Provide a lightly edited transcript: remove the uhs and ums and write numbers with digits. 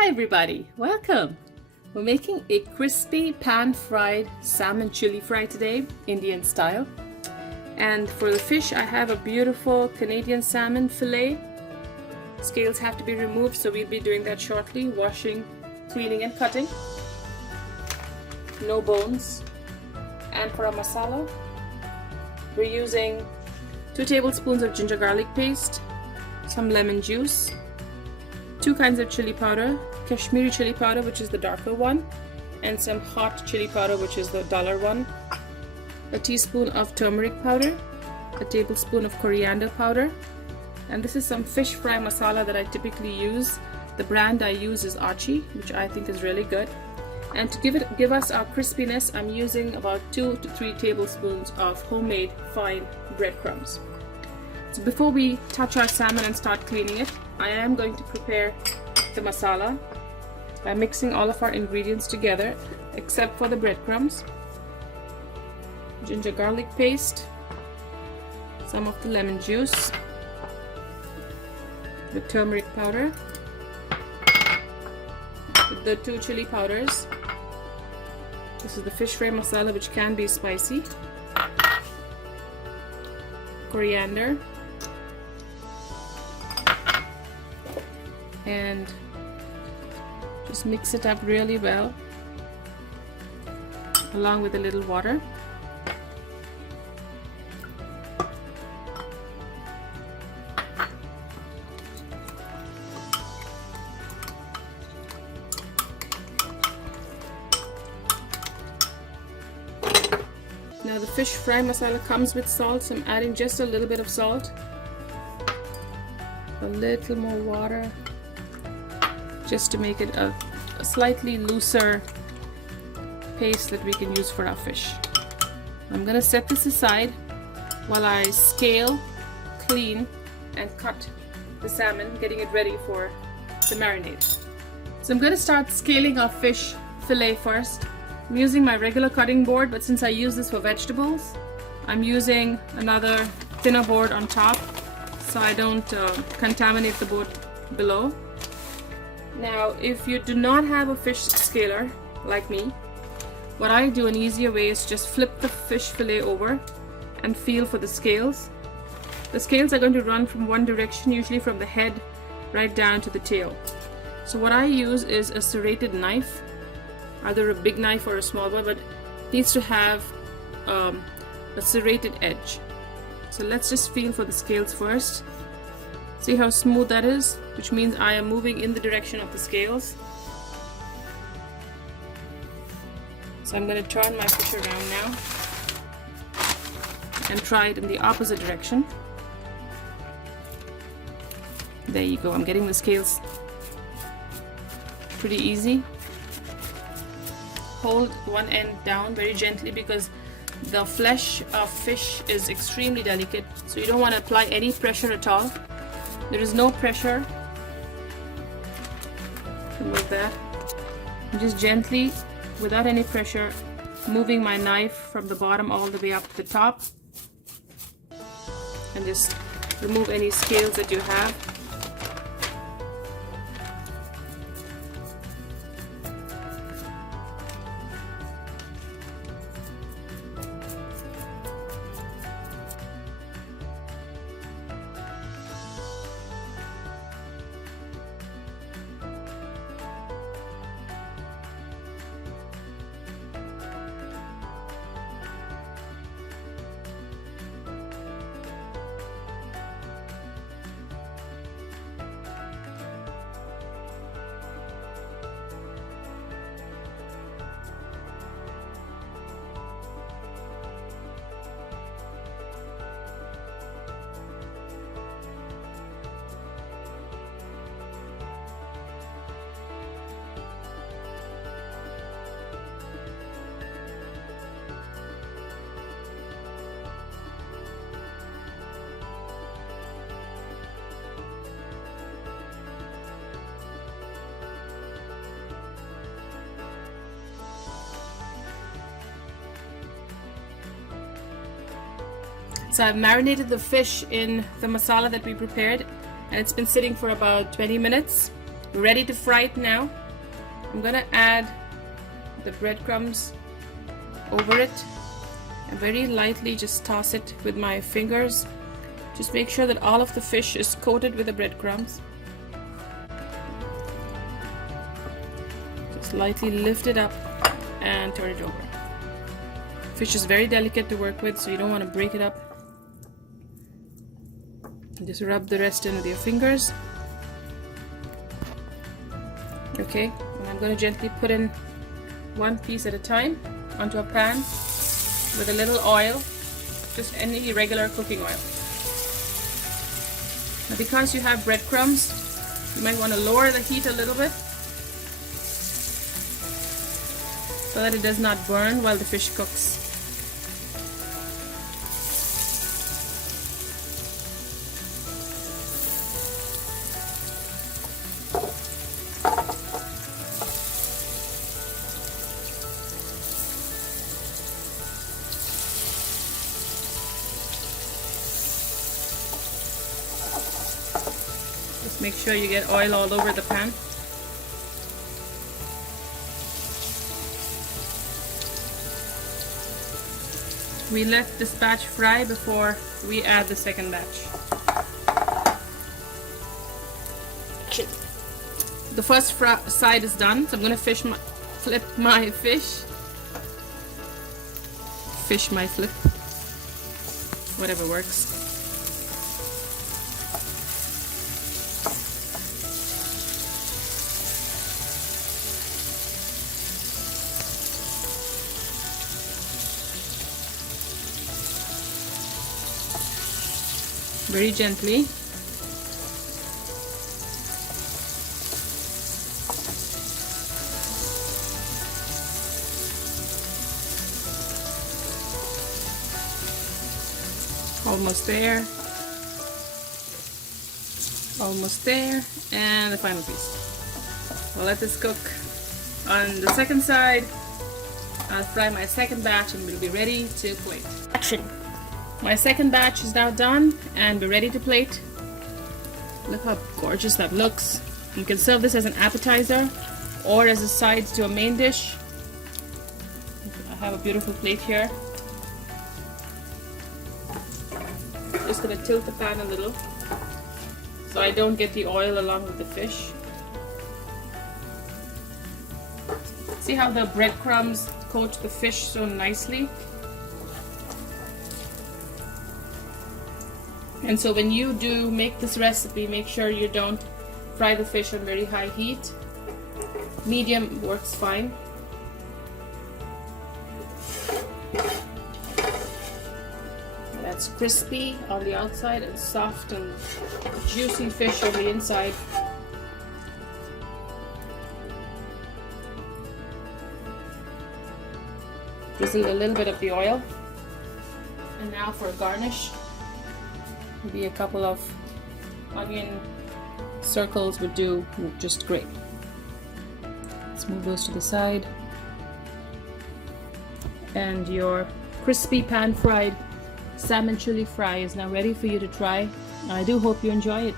Hi everybody, welcome! We're making a crispy pan-fried salmon chili fry today, Indian style. And for the fish I have a beautiful Canadian salmon fillet. Scales have to be removed, so we'll be doing that shortly. Washing, cleaning and cutting. No bones. And for our masala, we're using 2 tablespoons of ginger garlic paste, some lemon juice, 2 kinds of chili powder, Kashmiri chili powder, which is the darker one, and some hot chili powder, which is the duller one, a teaspoon of turmeric powder, a tablespoon of coriander powder, and this is some fish fry masala that I typically use. The brand I use is Archie, which I think is really good. And to give us our crispiness, I'm using about 2 to 3 tablespoons of homemade fine breadcrumbs. So before we touch our salmon and start cleaning it, I am going to prepare the masala by mixing all of our ingredients together except for the breadcrumbs, ginger garlic paste, some of the lemon juice, the turmeric powder, the 2 chili powders. This is the fish fry masala, which can be spicy, coriander, and just mix it up really well along with a little water. Now the fish fry masala comes with salt, so I'm adding just a little bit of salt, a little more water, just to make it a slightly looser paste that we can use for our fish. I'm going to set this aside while I scale, clean and cut the salmon, getting it ready for the marinade. So I'm going to start scaling our fish fillet first. I'm using my regular cutting board, but since I use this for vegetables, I'm using another thinner board on top so I don't contaminate the board below. Now, if you do not have a fish scaler like me, what I do, an easier way, is just flip the fish fillet over and feel for the scales. The scales are going to run from one direction, usually from the head right down to the tail. So what I use is a serrated knife, either a big knife or a small one, but it needs to have a serrated edge. So let's just feel for the scales first. See how smooth that is, which means I am moving in the direction of the scales. So I'm going to turn my fish around now and try it in the opposite direction. There you go, I'm getting the scales pretty easy. Hold one end down very gently because the flesh of fish is extremely delicate, so you don't want to apply any pressure at all. There is no pressure. Like that. I'm just gently, without any pressure, moving my knife from the bottom all the way up to the top, and just remove any scales that you have. So I've marinated the fish in the masala that we prepared, and it's been sitting for about 20 minutes. We're ready to fry it now. I'm gonna add the breadcrumbs over it and very lightly just toss it with my fingers. Just make sure that all of the fish is coated with the breadcrumbs. Just lightly lift it up and turn it over. Fish is very delicate to work with, so you don't want to break it up. Just rub the rest in with your fingers. Okay, and I'm going to gently put in one piece at a time onto a pan with a little oil, just any regular cooking oil. Now because you have breadcrumbs, you might want to lower the heat a little bit so that it does not burn while the fish cooks. Just make sure you get oil all over the pan. We let this batch fry before we add the second batch. The first side is done, so I'm going to flip my fish. Fish my flip. Whatever works. Very gently. Almost there. Almost there. And the final piece. We'll let this cook. On the second side, I'll fry my second batch and we'll be ready to plate. Action! My second batch is now done and we're ready to plate. Look how gorgeous that looks. You can serve this as an appetizer or as a side to a main dish. I have a beautiful plate here. Just gonna tilt the pan a little so I don't get the oil along with the fish. See how the breadcrumbs coat the fish so nicely? And so when you do make this recipe, make sure you don't fry the fish on very high heat. Medium works fine. That's crispy on the outside and soft and juicy fish on the inside. Drizzle a little bit of the oil. And now for a garnish. Maybe a couple of onion circles would do just great. Let's move those to the side. And your crispy pan-fried salmon chili fry is now ready for you to try. I do hope you enjoy it.